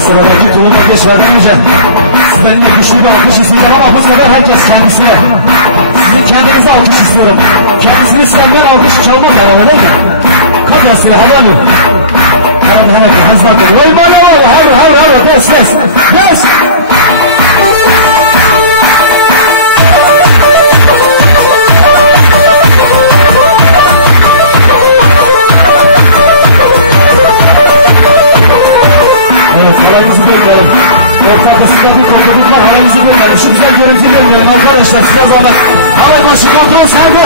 Sıradaki turuna geçmeden önce sizden de güçlü bir alkış isteyeceğim ama bu sefer herkes kendisine. Sizin kendinize alkış istiyorum. Kendisini sevenler alkış çalmak yani öyle mi? Kafası hava mı? Karanlık hemen ki hazmatı. Vay mala vay hayır des. Evet, halayınızı bölmeyelim. Ortakasında bir korkuluk var, halayınızı bölmeyelim. Şu güzel görüntüyü bölmeyelim arkadaşlar. Size zahmet. Halay başı kontrol sağda.